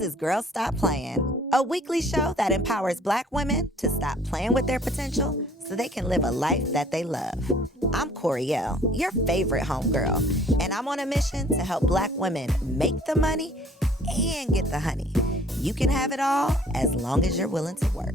This is Girl Stop Playin, a weekly show that empowers Black women to stop playing with their potential so they can live a life that they love. I'm Koereyelle, your favorite homegirl, and I'm on a mission to help Black women make the money and get the honey. You can have it all as long as you're willing to work.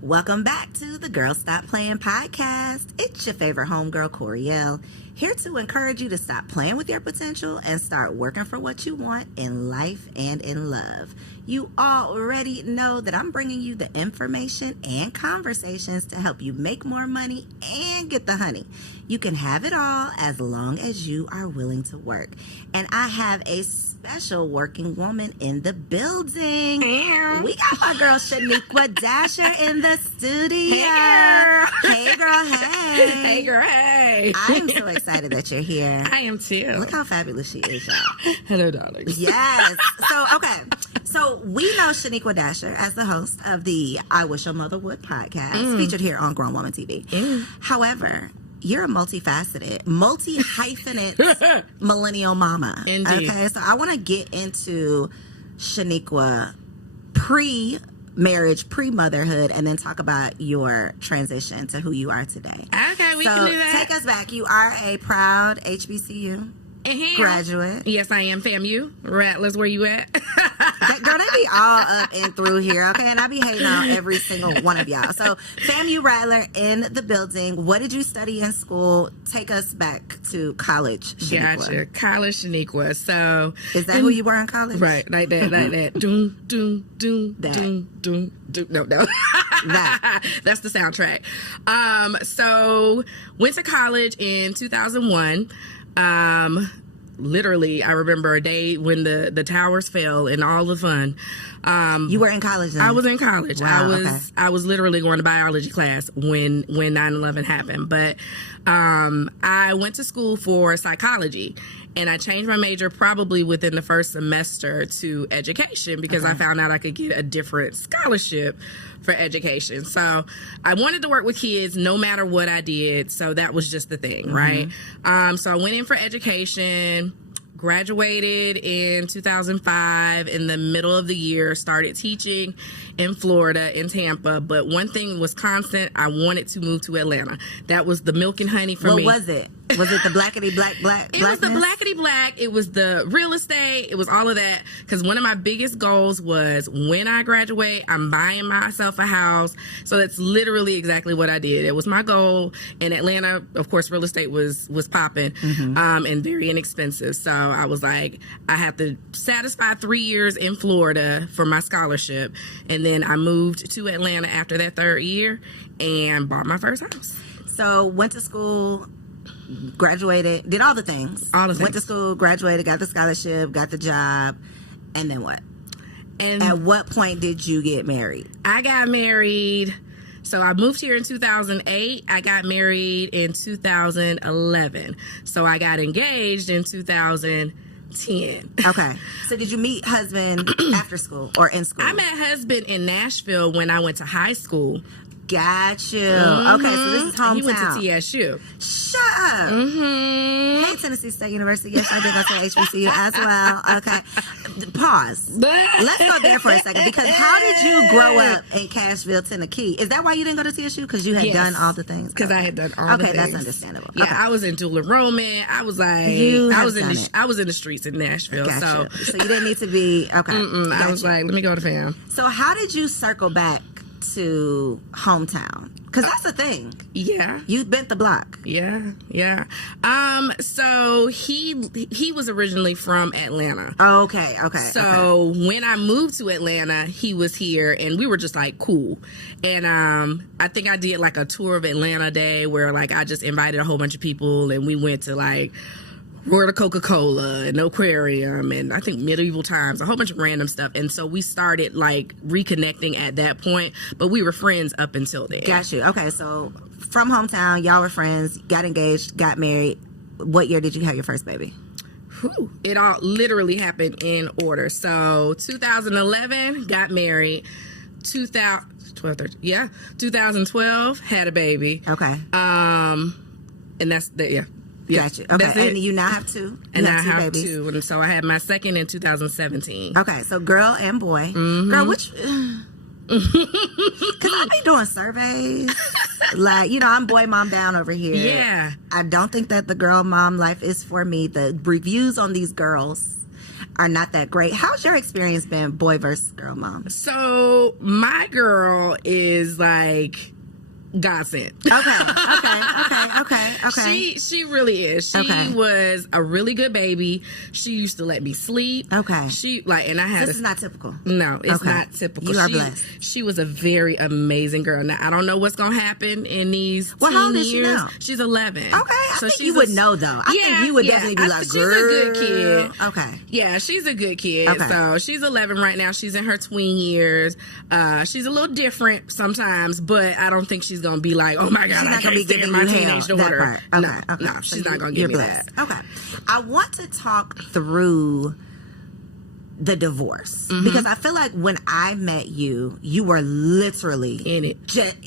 Welcome back to the Girl Stop Playin podcast. It's your favorite homegirl, Koereyelle, here to encourage you to stop playing with your potential and start working for what you want in life and in love. You already know that I'm bringing you the information and conversations to help you make more money and get the honey. You can have it all as long as you are willing to work. And I have a special working woman in the building. We got my girl Shanequa Dasher in the studio. Hey girl, hey. Hey girl, hey. I'm so excited that you're here. I am too. Look how fabulous she is, y'all. Hello, darlings. Yes. So we know Shanequa Dasher as the host of the I Wish Your Mother Would podcast, featured here on Grown Woman TV. However, you're a multifaceted, multi-hyphenate millennial mama. Indeed. Okay, so I want to get into Shanequa pre-marriage, pre-motherhood, and then talk about your transition to who you are today. Okay, we can do that. Take us back. You are a proud HBCU graduate. Yes, I am. FAMU. Rattlers, where you at? Girl, they be all up and through here, okay? And I be hating on every single one of y'all. So, FAMU Rattler in the building. What did you study in school? Take us back to college, Shanequa. Gotcha. College Shanequa. So, is that who you were in college? Right, like that, like that. Doom, doom, doom, doom, doom, doom. No. That. That's the soundtrack. So, went to college in 2001. Literally, I remember a day when the towers fell and all the fun. You were in college then? I was in college. Wow, I was literally going to biology class when 9/11 happened. But I went to school for psychology, and I changed my major probably within the first semester to education because I found out I could get a different scholarship for education. So I wanted to work with kids no matter what I did. So that was just the thing, right? So I went in for education, graduated in 2005. In the middle of the year, started teaching in Florida, in Tampa. But one thing was constant. I wanted to move to Atlanta. That was the milk and honey for me. What was it? Was it the blackity black? It was the blackity black. It was the real estate. It was all of that. Because one of my biggest goals was when I graduate, I'm buying myself a house. So that's literally exactly what I did. It was my goal. In Atlanta, of course, real estate was popping and very inexpensive. So I was like, I have to satisfy 3 years in Florida for my scholarship. And then I moved to Atlanta after that third year and bought my first house. So went to school, graduated, did all the things. Went to school, graduated, got the scholarship, got the job, and then what? And at what point did you get married? I got married. So I moved here in 2008. I got married in 2011. So I got engaged in 2010. Okay. So did you meet husband after school or in school? I met husband in Nashville when I went to high school. Got you. Okay, so this is hometown. He went to TSU. Shut up. Hey, Tennessee State University. Yes, I did go to HBCU as well. Okay. Pause. Let's go there for a second, because how did you grow up in Cashville, Tennessee? Is that why you didn't go to TSU? Because you had done all the things? Because I had done all the things. Okay, that's understandable. Yeah, okay. I was in dual enrollment. I was like, I was in the streets in Nashville. Gotcha. So you didn't need to be, okay. I was like, let me go to fam. So how did you circle back to hometown? Because that's the thing. Yeah. You bent the block. Yeah. So he was originally from Atlanta. Okay. So when I moved to Atlanta, he was here, and we were just like cool. And I think I did like a tour of Atlanta day where like I just invited a whole bunch of people, and we went to like World of Coca-Cola and Aquarium and I think Medieval Times, a whole bunch of random stuff. And so we started like reconnecting at that point, but we were friends up until then. Got you. Okay, so from hometown, y'all were friends, got engaged, got married. What year did you have your first baby? It all literally happened in order. So 2011, got married. 2012, had a baby. Okay. And that's the, yeah. Yeah. Got you. Okay, That's it. and you now have two. And You I two have babies. 2. And so I had my second in 2017. Okay, so girl and boy. Mm-hmm. Girl, which... Because I be doing surveys. Like, you know, I'm boy mom down over here. Yeah. I don't think that the girl mom life is for me. The reviews on these girls are not that great. How's your experience been boy versus girl mom? So my girl is like God sent. Okay. She really is. She was a really good baby. She used to let me sleep. Okay. She like, and I had. This is not typical. No, it's not typical. You are blessed. She was a very amazing girl. Now I don't know what's gonna happen in these Well, teen how old is she years. now? She's 11. Okay, I So think she's you would know though. I think you would definitely be like, she's girl. a good kid. Okay. Yeah, she's a good kid. Okay. So she's 11 right now. She's in her tween years. She's a little different sometimes, but I don't think she's gonna be like, oh my God, She's I not can't gonna be stand giving my you hell. teenage daughter. That part. Okay. No, she's So not gonna you're give me blessed. that. Okay. I want to talk through the divorce Mm-hmm. because I feel like when I met you, you were literally In it.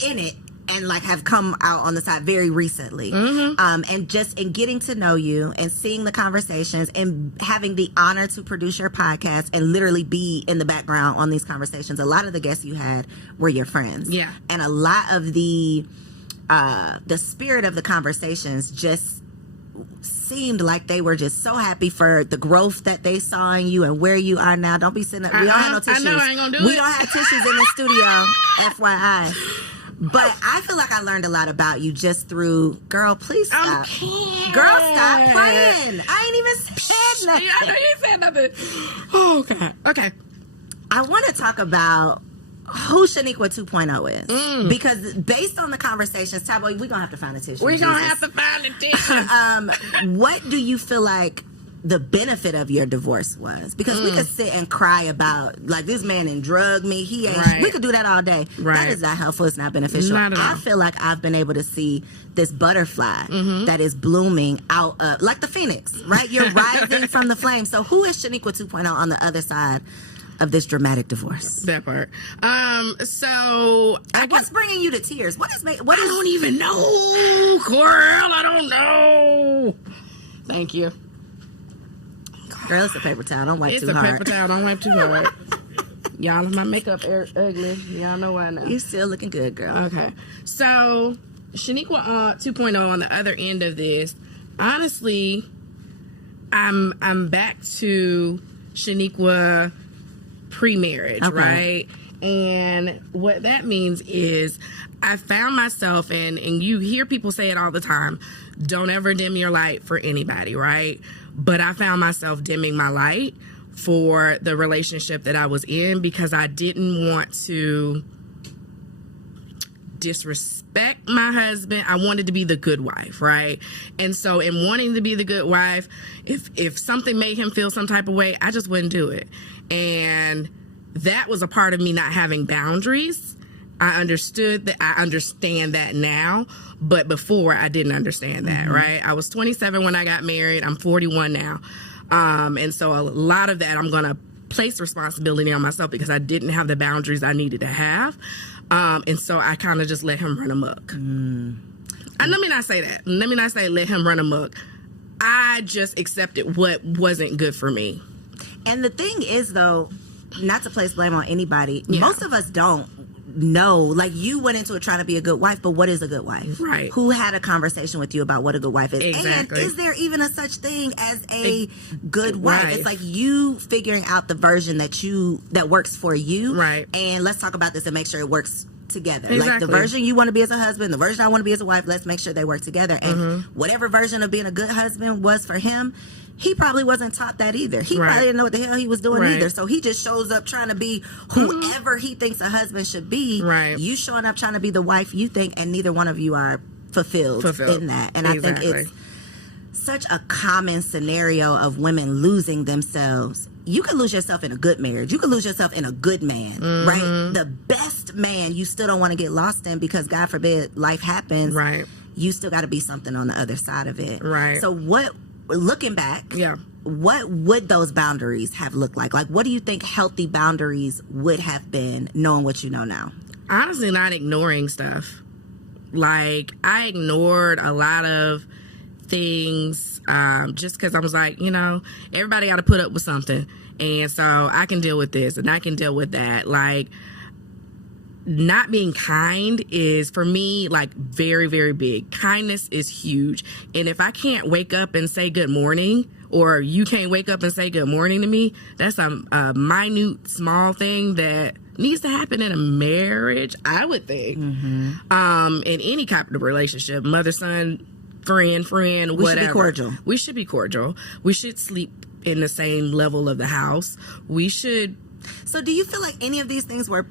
in it. And like have come out on the side very recently, and just in getting to know you and seeing the conversations and having the honor to produce your podcast and literally be in the background on these conversations. A lot of the guests you had were your friends, Yeah. and a lot of the spirit of the conversations just seemed like they were just so happy for the growth that they saw in you and where you are now. Don't be sitting. We don't have no tissues. I know I ain't gonna do We it. don't have tissues in the studio, FYI. But I feel like I learned a lot about you just through, girl, please stop. Girl, stop playing. I ain't even said nothing. I know you said nothing. Oh, God. Okay. I want to talk about who Shanequa 2.0 is. Because based on the conversations, Tabo, we're going to have to find a tissue. We're going to have to find a tissue. What do you feel like the benefit of your divorce was? Because we could sit and cry about, like, this man and drug me. He ain't. Right. We could do that all day. Right. That is not helpful. It's not beneficial. Not at all. I feel like I've been able to see this butterfly that is blooming out of, like the phoenix, right? You're rising from the flame. So who is Shanequa 2.0 on the other side of this dramatic divorce? That part. So What's bringing you to tears? What is? I don't even know, Koereyelle. I don't know. Thank you. Girl, it's a paper towel. Don't wipe It's too a hard. paper towel. Don't wipe too hard. Y'all, my makeup ugly. Y'all know why now. You still looking good, girl. Okay. So, Shanequa 2.0 on the other end of this, honestly, I'm back to Shanequa pre-marriage, Okay. right? And what that means is I found myself, and you hear people say it all the time, don't ever dim your light for anybody, right? But I found myself dimming my light for the relationship that I was in because I didn't want to disrespect my husband. I wanted to be the good wife, right? And so in wanting to be the good wife, if something made him feel some type of way, I just wouldn't do it. And that was a part of me not having boundaries. I understood that. I understand that now, but before I didn't understand that, right? I was 27 when I got married. I'm 41 now. And so a lot of that I'm going to place responsibility on myself because I didn't have the boundaries I needed to have. And so I kind of just let him run amok. And let me not say that. Let me not say let him run amok. I just accepted what wasn't good for me. And the thing is, though, not to place blame on anybody, Yeah. most of us don't know. Like, you went into it trying to be a good wife, but what is a good wife? Right. Who had a conversation with you about what a good wife is? Exactly. And is there even a such thing as a good wife? Right. It's like you figuring out the version that works for you. Right. And let's talk about this and make sure it works together. Like the Exactly. version you want to be as a husband, the version I want to be as a wife, let's make sure they work together. And whatever version of being a good husband was for him, he probably wasn't taught that either. He Right. probably didn't know what the hell he was doing Right. either. So he just shows up trying to be whoever he thinks a husband should be. Right. You showing up trying to be the wife you think, and neither one of you are fulfilled. In that. And I think Exactly. it's such a common scenario of women losing themselves. You can lose yourself in a good marriage. You can lose yourself in a good man, right? The best man you still don't want to get lost in because, God forbid, life happens. Right. You still got to be something on the other side of it. Right. So looking back, Yeah. what would those boundaries have looked like? Like, what do you think healthy boundaries would have been, knowing what you know now? Honestly, not ignoring stuff. Like, I ignored a lot of things just because I was like, everybody got to put up with something. And so I can deal with this and I can deal with that. Like, not being kind is, for me, like, very, very big. Kindness is huge. And if I can't wake up and say good morning, or you can't wake up and say good morning to me, that's a minute, small thing that needs to happen in a marriage, I would think. In any kind of relationship, mother, son, friend, whatever. We should be cordial. We should be cordial. We should sleep in the same level of the house. We should. So do you feel like any of these things were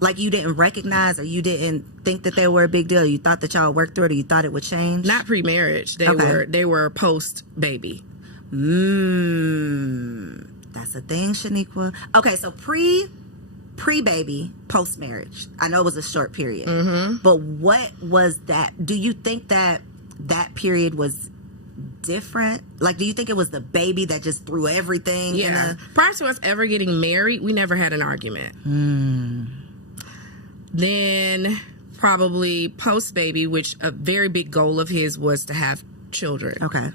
like you didn't recognize, or you didn't think that they were a big deal? You thought that y'all worked through it, or you thought it would change? Not pre-marriage. They were post-baby. That's a thing, Shanequa. Okay, so pre-baby, post-marriage. I know it was a short period. But what was that? Do you think that period was different? Like, do you think it was the baby that just threw everything? Yeah. Prior to us ever getting married, we never had an argument. Then probably post-baby, which a very big goal of his was to have children. Okay.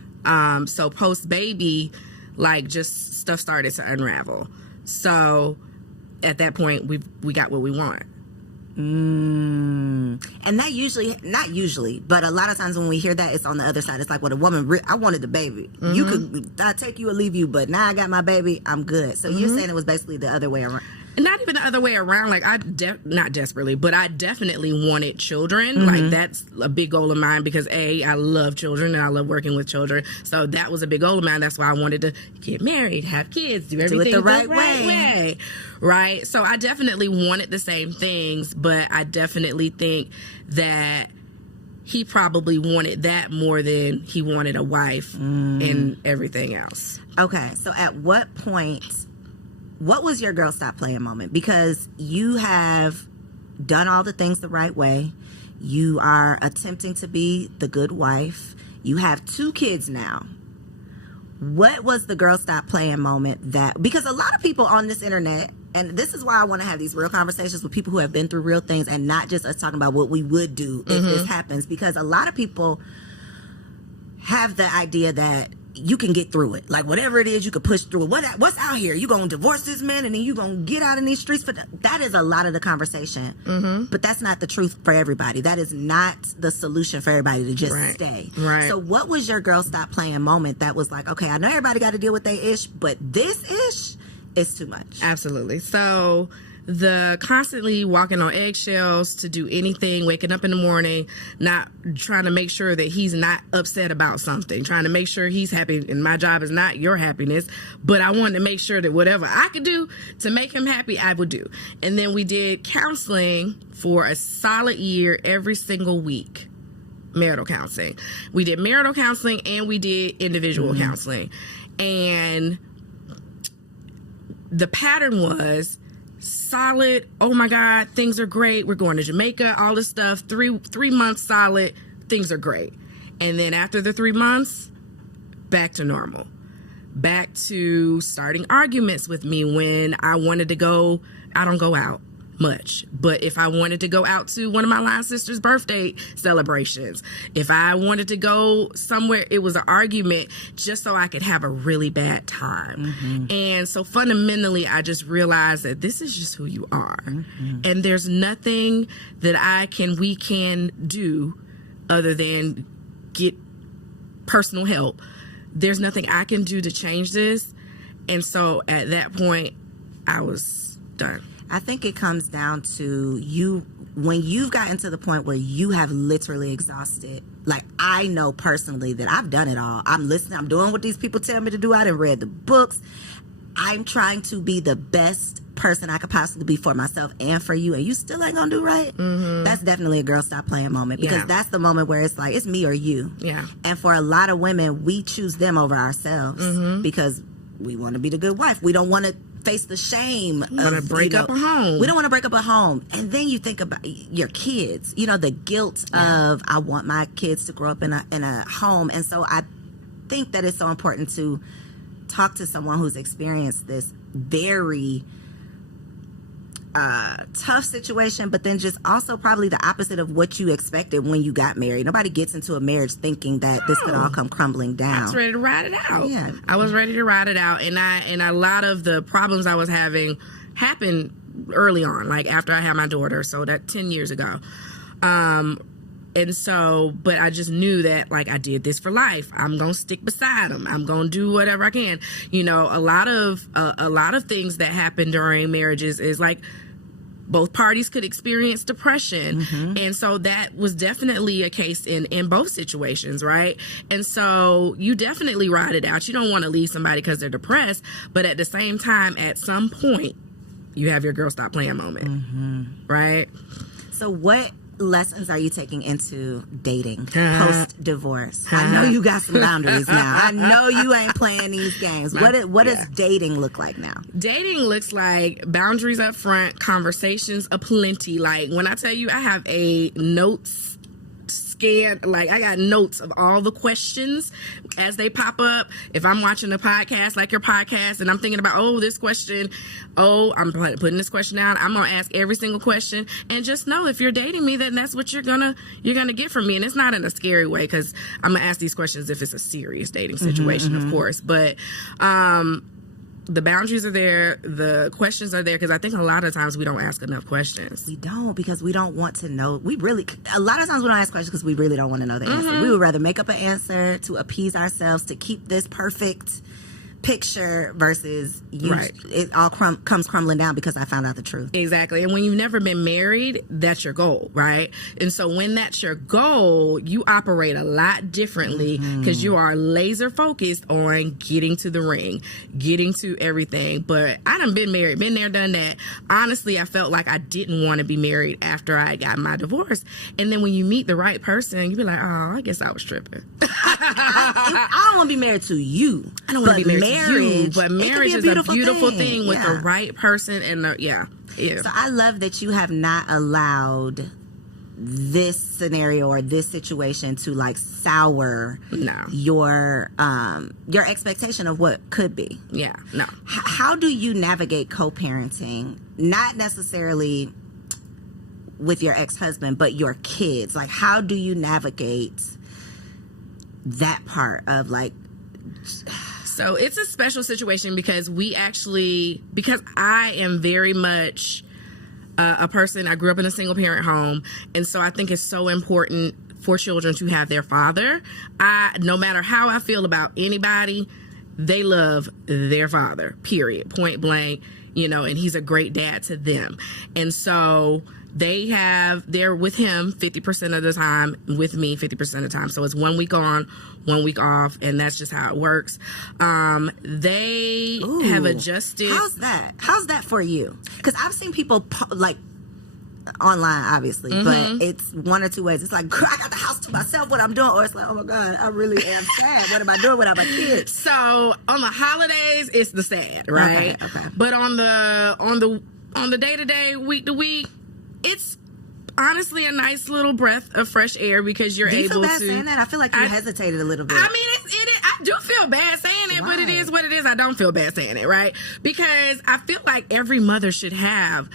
So post-baby, like, just stuff started to unravel. So at that point, we got what we want. And that not usually, but a lot of times when we hear that, it's on the other side. It's like, well, the woman, I wanted the baby. You could, I take you or leave you, but now I got my baby, I'm good. So you're saying it was basically the other way around. Not even the other way around. Like, not desperately, but I definitely wanted children. Like, that's a big goal of mine because I love children and I love working with children. So that was a big goal of mine. That's why I wanted to get married, have kids, do everything the right way. Right? So I definitely wanted the same things, but I definitely think that he probably wanted that more than he wanted a wife and everything else. Okay. So at what point... What was your Girl Stop Playin moment? Because you have done all the things the right way. You are attempting to be the good wife. You have 2 kids now. What was the Girl Stop Playin moment that... Because a lot of people on this internet, and this is why I want to have these real conversations with people who have been through real things and not just us talking about what we would do if this happens. Because a lot of people have the idea that you can get through it. Like, whatever it is, you could push through it. What's out here? You gonna divorce this man and then you gonna get out in these streets? That is a lot of the conversation. But that's not the truth for everybody. That is not the solution for everybody to just stay. Right. So what was your Girl Stop Playin moment that was like, okay, I know everybody got to deal with their ish, but this ish is too much? Absolutely. So the constantly walking on eggshells to do anything, waking up in the morning, not trying to make sure that he's not upset about something, trying to make sure he's happy. And my job is not your happiness, but I wanted to make sure that whatever I could do to make him happy, I would do. And then we did counseling for a solid year every single week. Marital counseling. We did marital counseling and we did individual counseling. And the pattern was solid, oh my God, things are great, we're going to Jamaica, all this stuff, three months solid, things are great. And then after the 3 months, back to normal. Back to starting arguments with me when I wanted to go. I don't go out much, but if I wanted to go out to one of my line sisters' birthday celebrations, if I wanted to go somewhere, it was an argument just so I could have a really bad time. And so fundamentally, I just realized that this is just who you are. And there's nothing that we can do other than get personal help. There's nothing I can do to change this. And so at that point, I was done. I think it comes down to you, when you've gotten to the point where you have literally exhausted. Like, I know personally that I've done it all. I'm listening. I'm doing what these people tell me to do. I done read the books. I'm trying to be the best person I could possibly be for myself and for you, and you still ain't gonna do right. That's definitely a Girl Stop Playin moment, because that's the moment where it's like, it's me or you. And for a lot of women, we choose them over ourselves because we want to be the good wife. We don't want to face the shame of break up a home. We don't want to break up a home. And then you think about your kids, the guilt of, I want my kids to grow up in a home. And so I think that it's so important to talk to someone who's experienced this very tough situation, but then just also probably the opposite of what you expected when you got married. Nobody gets into a marriage thinking that this could all come crumbling down. I was ready to ride it out. Yeah. I was ready to ride it out, and a lot of the problems I was having happened early on, like after I had my daughter, so that 10 years ago. And so, but I just knew that, like, I did this for life. I'm gonna stick beside him. I'm gonna do whatever I can. You know, a lot of things that happen during marriages is like both parties could experience depression. And so that was definitely a case in both situations, right? And so you definitely ride it out. You don't want to leave somebody because they're depressed, but at the same time, at some point, you have your Girl Stop Playin moment, right? So what lessons are you taking into dating post-divorce? I know you got some boundaries now. I know you ain't playing these games. What does dating look like now? Dating looks like boundaries up front, conversations aplenty. Like, when I tell you I have a notes scan, like I got notes of all the questions as they pop up. If I'm watching a podcast like your podcast and I'm thinking about, this question, I'm putting this question down, I'm gonna ask every single question. And just know, if you're dating me, then that's what you're gonna get from me. And it's not in a scary way, because I'm gonna ask these questions if it's a serious dating situation, of course. But the boundaries are there, the questions are there, because I think a lot of times we don't ask enough questions. We don't, because we don't want to know. A lot of times we don't ask questions because we really don't want to know the answer. We would rather make up an answer to appease ourselves, to keep this perfect picture, versus it all comes crumbling down because I found out the truth. Exactly. And when you've never been married, that's your goal, right? And so when that's your goal, you operate a lot differently, because you are laser focused on getting to the ring, getting to everything. But I done been married, been there, done that. Honestly, I felt like I didn't want to be married after I got my divorce. And then when you meet the right person, you be like, I guess I was tripping. I don't want to be married to you. I don't want to be married to you, but marriage is a beautiful thing with the right person. And So I love that you have not allowed this scenario or this situation to like sour your expectation of what could be. Yeah, no. How do you navigate co-parenting? Not necessarily with your ex-husband, but your kids. Like, how do you navigate that part of like? So it's a special situation, because because I am very much a person, I grew up in a single parent home. And so I think it's so important for children to have their father. No matter how I feel about anybody, they love their father, period, point blank, and he's a great dad to them. And so they're with him 50% of the time, with me 50% of the time. So it's 1 week on, 1 week off, and that's just how it works. They have adjusted. How's that for you? Because I've seen people like online, obviously, but it's one or two ways. It's like, girl, I got the house to myself, what I'm doing, or it's like, oh my God, I really am sad. What am I doing without my kids? So on the holidays, it's the sad, right? Okay. But on the day-to-day, week-to-week, it's honestly a nice little breath of fresh air, because you're able to. Do you feel bad saying that? I feel like you hesitated a little bit. I mean, I do feel bad saying it, but it is what it is. I don't feel bad saying it, right? Because I feel like every mother should have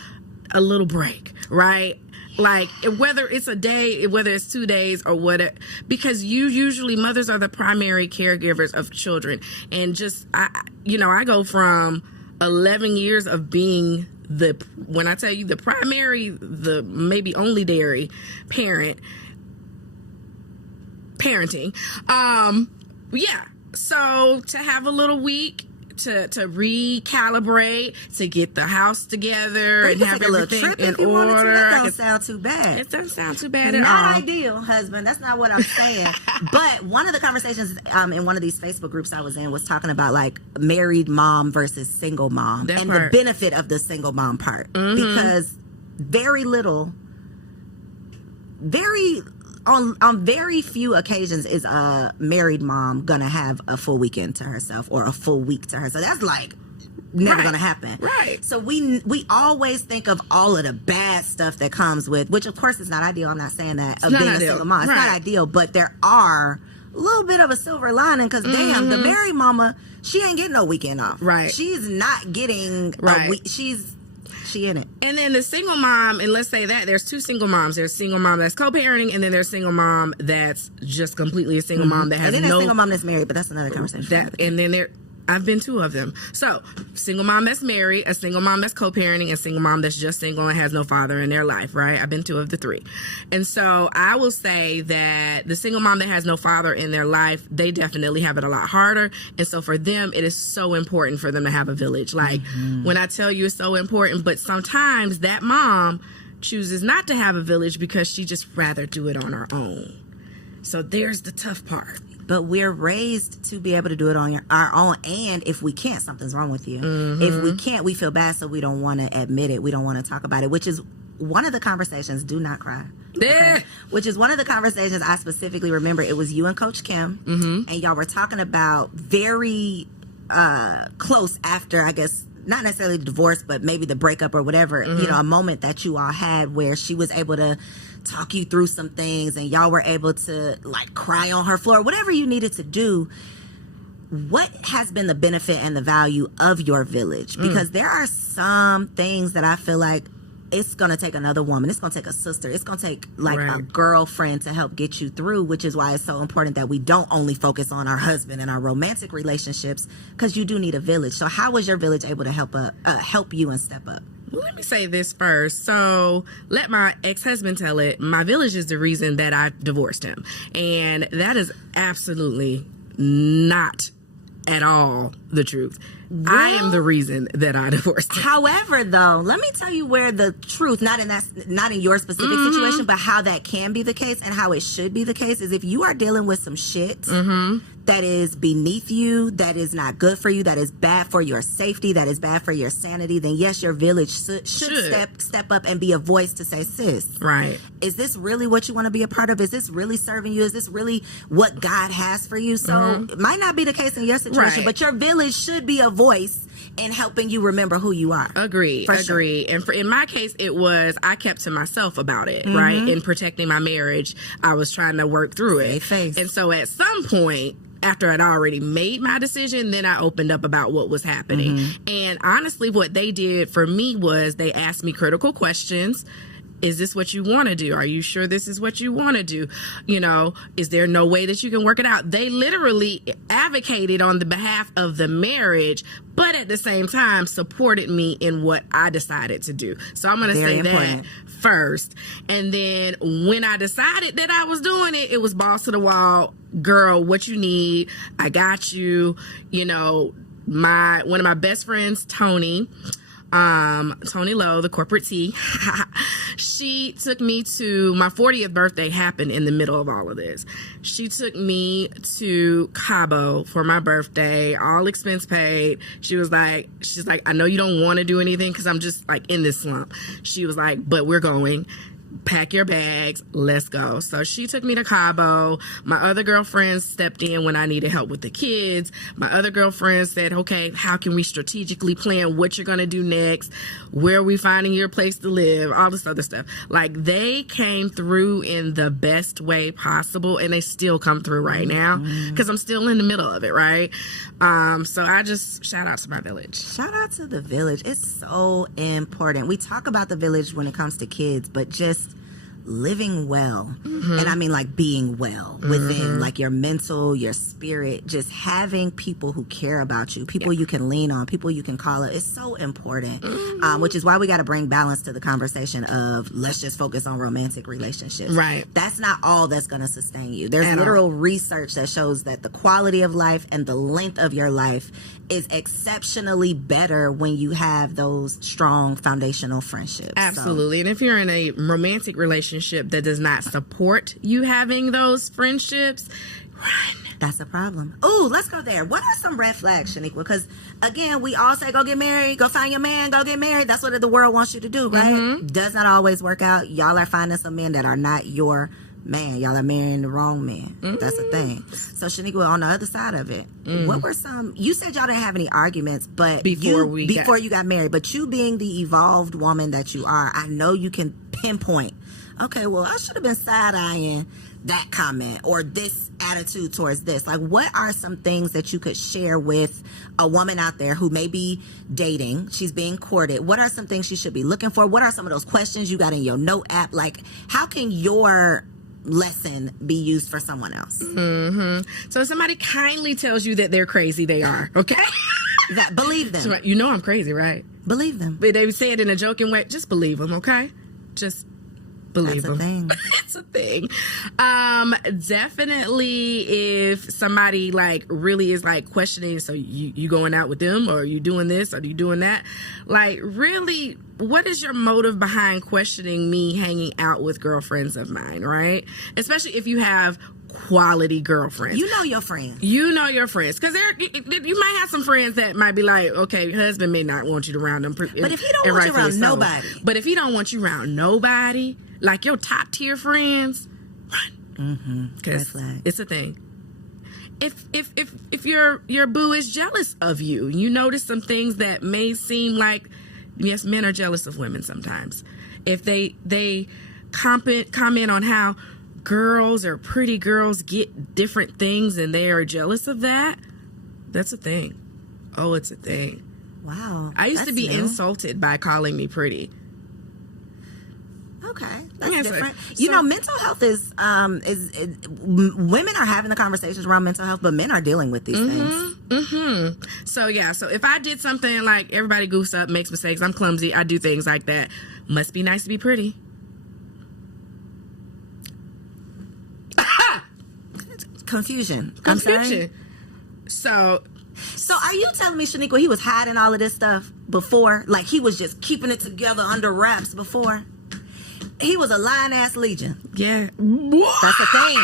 a little break, right? Like, whether it's a day, whether it's 2 days or whatever, because mothers are the primary caregivers of children. And just, I go from 11 years of being when I tell you the primary, the maybe only dairy parenting. So to have a little week to recalibrate, to get the house together and have everything in order. That don't sound too bad. It doesn't sound too bad at all. Not ideal, husband. That's not what I'm saying. But one of the conversations in one of these Facebook groups I was in was talking about like married mom versus single mom, and the benefit of the single mom part, because on very few occasions is a married mom gonna have a full weekend to herself or a full week to herself. That's like never gonna happen. Right. So we always think of all of the bad stuff that comes with, which of course is not ideal. I'm not saying that of being a single mom. It's not ideal, but there are a little bit of a silver lining, because damn, the married mama, she ain't getting no weekend off. Right. She's not getting a week. She's she in it. And then the single mom, and let's say that there's two single moms. There's single mom that's co-parenting, and then there's single mom that's just completely a single mom that has And then there's single mom that's married, but that's another conversation. And then I've been two of them. So, single mom that's married, a single mom that's co-parenting, a single mom that's just single and has no father in their life, right? I've been two of the three. And so, I will say that the single mom that has no father in their life, they definitely have it a lot harder. And so, for them, it is so important for them to have a village. Like, when I tell you it's so important, but sometimes that mom chooses not to have a village because she just rather do it on her own. So, there's the tough part. But we're raised to be able to do it on our own. And if we can't, something's wrong with you. If we can't, we feel bad, so we don't want to admit it. We don't want to talk about it, which is one of the conversations. Do not cry. Okay? Which is one of the conversations I specifically remember. It was you and Coach Kim. And y'all were talking about very close after, I guess, not necessarily the divorce, but maybe the breakup or whatever, you know, a moment that you all had where she was able to talk you through some things and y'all were able to like cry on her floor, whatever you needed to do. What has been the benefit and the value of your village? Because there are some things that I feel like it's going to take another woman. It's going to take a sister. It's going to take like a girlfriend to help get you through, which is why it's so important that we don't only focus on our husband and our romantic relationships, because you do need a village. So how was your village able to help you and step up? Well, let me say this first. So let my ex-husband tell it. My village is the reason that I divorced him. And that is absolutely not at all the truth. Well, I am the reason that I divorced him. However, though, let me tell you where the truth, not in your specific situation, but how that can be the case and how it should be the case is if you are dealing with some shit that is beneath you, that is not good for you, that is bad for your safety, that is bad for your sanity, then yes, your village should step up and be a voice to say, sis, right, is this really what you want to be a part of? Is this really serving you? Is this really what God has for you? So it might not be the case in your situation, but your village should be a voice in helping you remember who you are. Agree. Sure. And in my case, it was I kept to myself about it, right? In protecting my marriage, I was trying to work through it. And so at some point, after I'd already made my decision, then I opened up about what was happening. And honestly, what they did for me was they asked me critical questions. Is this what you want to do? Are you sure this is what you want to do? You know, is there no way that you can work it out? They literally advocated on the behalf of the marriage, but at the same time supported me in what I decided to do. So I'm going to say that first. And then when I decided that I was doing it, it was balls to the wall. Girl, what you need, I got you. You know, one of my best friends, Tony Lowe, the corporate T, she took me to my 40th birthday happened in the middle of all of this. She took me to Cabo for my birthday, all expense paid. She's like, I know you don't want to do anything because I'm just like in this slump. She was like, but we're going. Pack your bags, let's go. So she took me to Cabo. My other girlfriends stepped in when I needed help with the kids. My other girlfriends said, okay, how can we strategically plan what you're going to do next? Where are we finding your place to live? All this other stuff. Like, they came through in the best way possible, and they still come through right now because I'm still in the middle of it, right? So I just shout out to my village. Shout out to the village. It's so important. We talk about the village when it comes to kids, but just living well, and I mean like being well within like your mental, your spirit, just having people who care about you, people you can lean on, people you can call up. It's so important, which is why we got to bring balance to the conversation of let's just focus on romantic relationships. Right. That's not all that's going to sustain you. There's literal research that shows that the quality of life and the length of your life is exceptionally better when you have those strong foundational friendships. Absolutely. And if you're in a romantic relationship that does not support you having those friendships, run. That's a problem. Ooh, let's go there. What are some red flags, Shanequa? Because, again, we all say go get married, go find your man, go get married. That's what the world wants you to do, right? Does not always work out. Y'all are finding some men that are not your man. Y'all are marrying the wrong man. That's the thing. So, Shanequa, on the other side of it, what were some... You said y'all didn't have any arguments, but before you got married, but you being the evolved woman that you are, I know you can pinpoint okay, well, I should have been side-eyeing that comment or this attitude towards this. Like, what are some things that you could share with a woman out there who may be dating, she's being courted? What are some things she should be looking for? What are some of those questions you got in your note app? Like, how can your lesson be used for someone else? So if somebody kindly tells you that they're crazy, they are, okay? Believe them. So, you know I'm crazy, right? Believe them. But they say it in a joking way. Just believe them, okay? Just believe That's a them. thing. That's a thing. Definitely if somebody like really is like questioning, so you going out with them, or are you doing this, or are you doing that? Like, really, what is your motive behind questioning me hanging out with girlfriends of mine, right? Especially if you have quality girlfriends. You know your friends. You know your friends. Because you might have some friends that might be like, okay, husband may not want you around them. But if he don't want you around nobody. But if he don't want you around nobody, like your top tier friends, run. Because it's a thing. If your boo is jealous of you, you notice some things that may seem like, yes, men are jealous of women sometimes. If they comment on how girls or pretty girls get different things and they are jealous of that, that's a thing. Oh, it's a thing. Wow. I used to be insulted by calling me pretty. Okay, that's different. You know, mental health is women are having the conversations around mental health, but men are dealing with these things. So yeah, so if I did something like everybody goofs up, makes mistakes, I'm clumsy, I do things like that. Must be nice to be pretty. Confusion. So are you telling me, Shanequa, he was hiding all of this stuff before? Like, he was just keeping it together under wraps before? He was a lying ass legion. Yeah. That's the thing.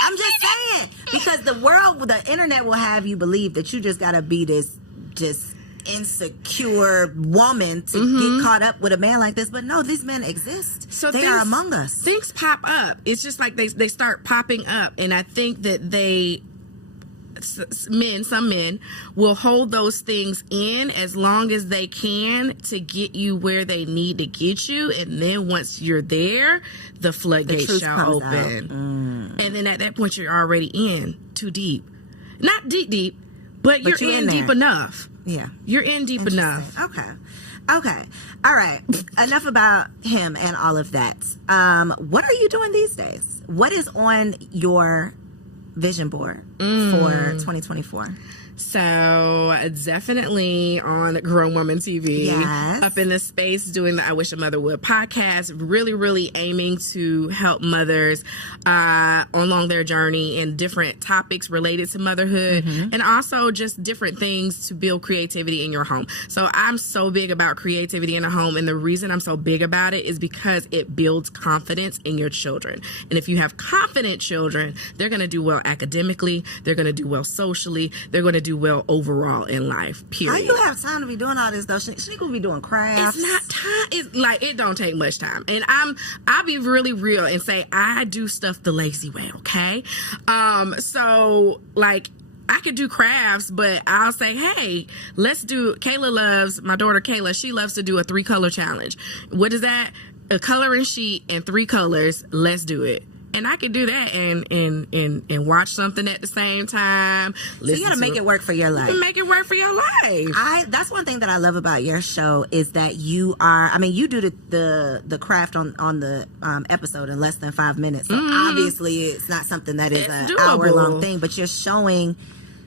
I'm just saying. Because the internet will have you believe that you just gotta be this just insecure woman to get caught up with a man like this. But no, these men exist. So they are among us. Things pop up. It's just like they start popping up. And I think that some men will hold those things in as long as they can to get you where they need to get you, and then once you're there, the floodgates shall open. And then at that point you're already in too deep. Not deep, but you're in deep enough. Yeah. You're in deep enough. Okay. All right. Enough about him and all of that. What are you doing these days? What is on your vision board for 2024? So definitely on Grown Woman TV, yes. Up in the space doing the I Wish a Mother Would podcast, really aiming to help mothers along their journey in different topics related to motherhood, and also just different things to build creativity in your home. So I'm so big about creativity in a home, and the reason I'm so big about it is because it builds confidence in your children. And if you have confident children, they're going to do well academically, they're going to do well socially, they're going to do well overall in life, period. How you have time to be doing all this though? Shanequa will be doing crafts. It's not time. It's like, it don't take much time. And I'll be really real and say I do stuff the lazy way, okay? So like, I could do crafts, but I'll say, hey, let's do, my daughter Kayla, she loves to do a 3-color challenge. What is that? A coloring sheet and 3 colors. Let's do it. And I can do that and watch something at the same time. So you got to make it work for your life. Make it work for your life. That's one thing that I love about your show is that you are, you do the craft on the episode in less than 5 minutes. So obviously it's not something that is an hour-long thing, but you're showing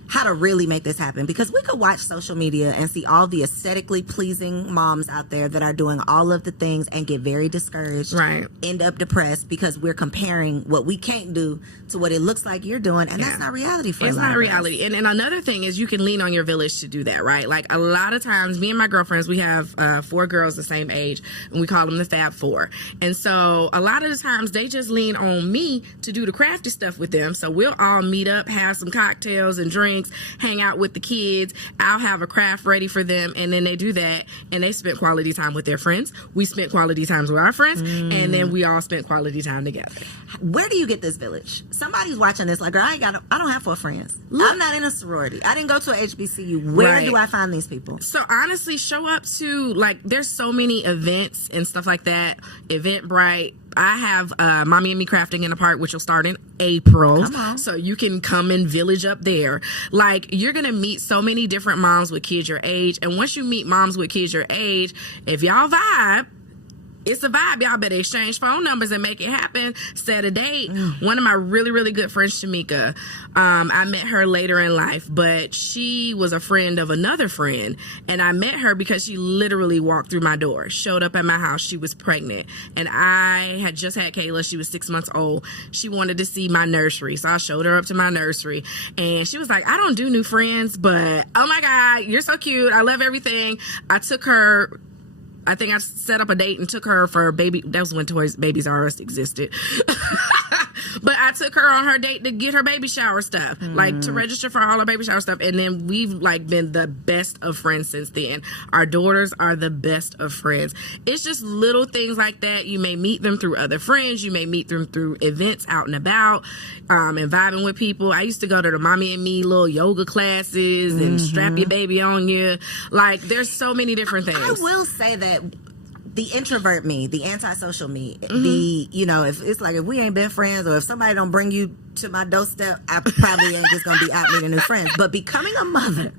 how to really make this happen, because we could watch social media and see all the aesthetically pleasing moms out there that are doing all of the things and get very discouraged, right? End up depressed because we're comparing what we can't do to what it looks like you're doing, and that's not reality for us. It's not reality. And another thing is you can lean on your village to do that, right? Like a lot of times, me and my girlfriends, we have 4 girls the same age, and we call them the Fab Four. And so a lot of the times they just lean on me to do the crafty stuff with them. So we'll all meet up, have some cocktails and drinks, hang out with the kids. I'll have a craft ready for them, and then they do that, and they spent quality time with their friends. We spent quality times with our friends, and then we all spent quality time together. Where do you get this village? Somebody's watching this like, girl, I don't have 4 friends. I'm not in a sorority. I didn't go to a HBCU. Where do I find these people? So honestly, show up to, like, there's so many events and stuff like that. Eventbrite, I have Mommy and Me Crafting in the Park, which will start in April. Come on. So you can come and village up there. Like, you're going to meet so many different moms with kids your age. And once you meet moms with kids your age, if y'all vibe, it's a vibe. Y'all better exchange phone numbers and make it happen. Set a date. One of my really, really good friends, Shanequa, I met her later in life, but she was a friend of another friend. And I met her because she literally walked through my door, showed up at my house. She was pregnant. And I had just had Kayla. She was 6 months old. She wanted to see my nursery. So I showed her up to my nursery. And she was like, I don't do new friends, but oh my God, you're so cute. I love everything. I took her. I think I set up a date and took her for a baby. That was when Toys Babies R Us existed. But I took her on her date to get her baby shower stuff, like to register for all her baby shower stuff. And then we've like been the best of friends since then. Our daughters are the best of friends. It's just little things like that. You may meet them through other friends. You may meet them through events out and about, and vibing with people. I used to go to the Mommy and Me little yoga classes and strap your baby on you. Like, there's so many different things. I will say that the introvert me, the antisocial me, the, you know, if it's like if we ain't been friends or if somebody don't bring you to my doorstep, I probably ain't just gonna be out meeting new friends. But becoming a mother,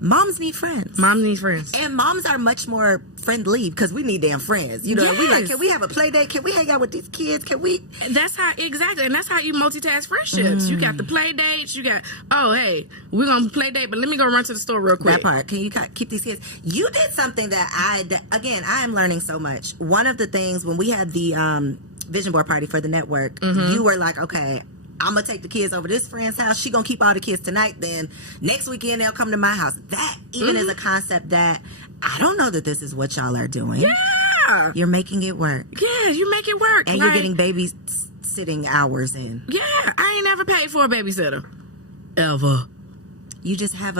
moms need friends. Moms need friends. And moms are much more friendly because we need damn friends. You know, Yes. we like, can we have a play date? Can we hang out with these kids? Can we? That's how, exactly, and that's how you multitask friendships. You got the play dates, you got, oh, hey, we're going to play date, but let me go run to the store real quick. That part. Can you keep these kids? You did something that I am learning so much. One of the things when we had the vision board party for the network, you were like, okay, I'm going to take the kids over to this friend's house. She going to keep all the kids tonight. Then next weekend, they'll come to my house. That even is a concept that I don't know that this is what y'all are doing. Yeah. You're making it work. Yeah, you make it work. And like, you're getting babysitting hours in. Yeah, I ain't never paid for a babysitter. Ever. You just have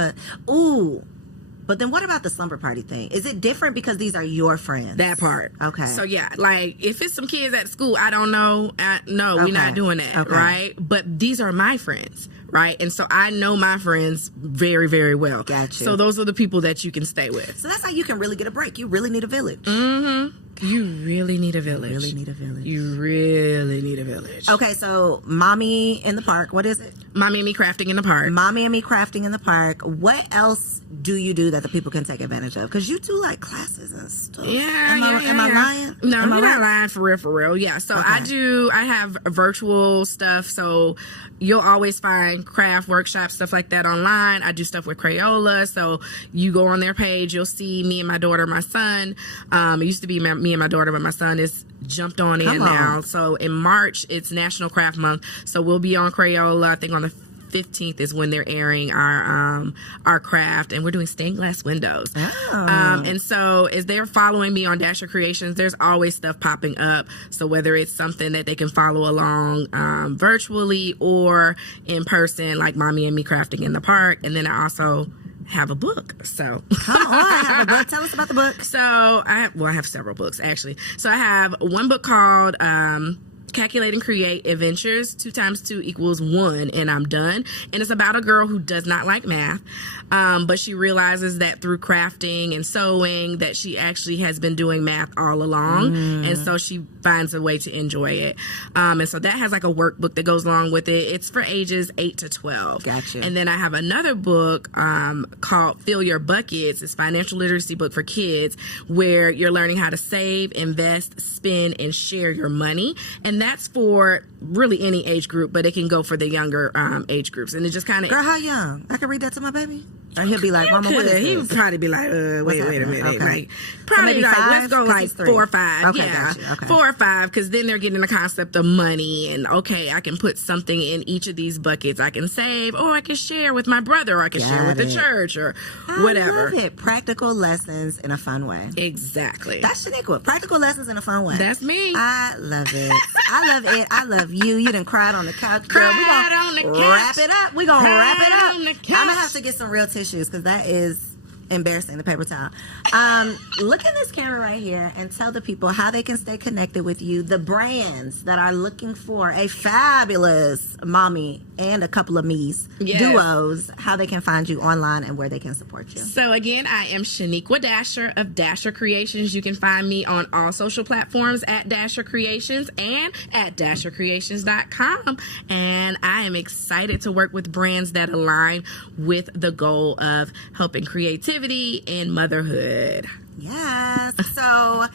but then what about the slumber party thing? Is it different because these are your friends? That part. Okay. So yeah, like if it's some kids at school, I don't know. No, we're not doing that, right? But these are my friends, right? And so I know my friends very, very well. Gotcha. So those are the people that you can stay with. So that's how you can really get a break. You really need a village. You really need a village. Really need a village. You really need a village. Okay, so Mommy in the Park. What is it? Mommy and Me Crafting in the Park. Mommy and Me Crafting in the Park. What else do you do that the people can take advantage of? Because you do like classes and stuff. Yeah, Am I lying? No, Am I you're not right? lying, for real. Yeah, so Okay. I have virtual stuff, so you'll always find craft workshops, stuff like that online. I do stuff with Koereyelle, so you go on their page, you'll see me and my daughter, my son. It used to be me and my daughter, but my son is jumped on in now. So in March, it's National Craft Month, so we'll be on Koereyelle, I think on the 15th is when they're airing our craft, and we're doing stained glass windows. And so as they're following me on Dasher Creations, there's always stuff popping up. So whether it's something that they can follow along virtually or in person, like Mommy and Me Crafting in the Park. And then I also have a book. So Come on, I have a book. Tell us about the book. So I have several books actually. So I have one book called Calculate and Create Adventures 2 × 2 = 1, and I'm done. And it's about a girl who does not like math, but she realizes that through crafting and sewing that she actually has been doing math all along, and so she finds a way to enjoy it. And so that has like a workbook that goes along with it. It's for ages 8 to 12. Gotcha. And then I have another book called Fill Your Buckets. It's financial literacy book for kids, where you're learning how to save, invest, spend, and share your money. And that's for really any age group, but it can go for the younger age groups. And it just kind of... Girl, how young? I can read that to my baby? Or he'll be like, Mama, what is He this? would probably be like, wait a minute. Okay. Like, probably maybe like, 5? let's go 'Cause like he's 3. 4 or 5. Okay, Yeah, gotcha. Okay. 4 or 5, because then they're getting the concept of money, and okay, I can put something in each of these buckets. I can save, or I can share with my brother, or I can share with the church, or whatever. I love it. Practical lessons in a fun way. Exactly. That's Shanequa. Practical lessons in a fun way. That's me. I love it. I love it. I love you. You done cried on the couch, girl. We Cried on the gonna couch. wrap it up. We gonna wrap it Cried on the up. couch. I'm gonna have to get some real tissues because that is Embarrassing, the paper towel. Look in this camera right here and tell the people how they can stay connected with you, the brands that are looking for a fabulous mommy and a couple of me's duos, how they can find you online and where they can support you. So again, I am Shanequa Dasher of Dasher Creations. You can find me on all social platforms at Dasher Creations and at DasherCreations.com. And I am excited to work with brands that align with the goal of helping creativity and motherhood. Yes. So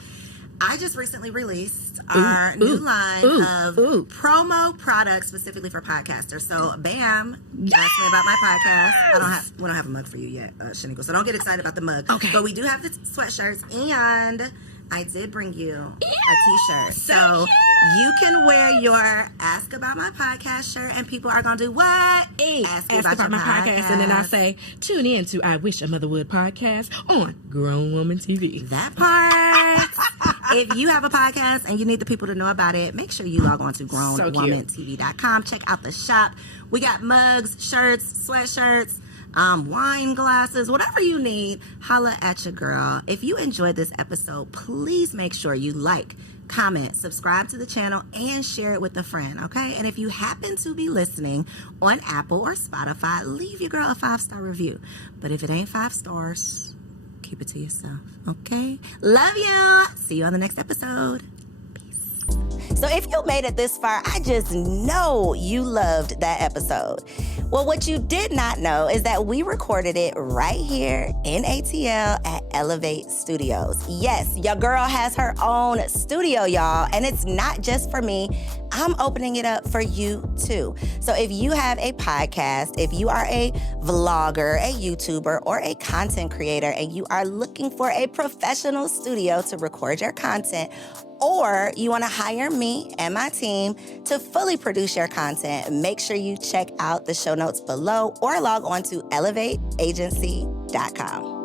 I just recently released our new line of promo products specifically for podcasters. So Bam asked me about my podcast. We don't have a mug for you yet, Shanequa, so don't get excited about the mug. Okay. But we do have the sweatshirts, and I did bring you a t-shirt. So you can wear your Ask About My Podcast shirt, and people are going to do what? Ask about my podcast. And then I say, tune in to I Wish a Mother Would podcast on Grown Woman TV. That part. If you have a podcast and you need the people to know about it, make sure you log on to grownwomantv.com. Check out the shop. We got mugs, shirts, sweatshirts, wine glasses, whatever you need, holla at your girl. If you enjoyed this episode, please make sure you like, comment, subscribe to the channel, and share it with a friend, okay? And if you happen to be listening on Apple or Spotify, leave your girl a 5-star review. But if it ain't 5 stars, keep it to yourself, okay? Love you. See you on the next episode. So if you made it this far, I just know you loved that episode. Well, what you did not know is that we recorded it right here in ATL at Elevate Studios. Yes, your girl has her own studio, y'all, and it's not just for me. I'm opening it up for you too. So if you have a podcast, if you are a vlogger, a YouTuber, or a content creator, and you are looking for a professional studio to record your content, or you want to hire me and my team to fully produce your content, make sure you check out the show notes below or log on to elevateagency.com.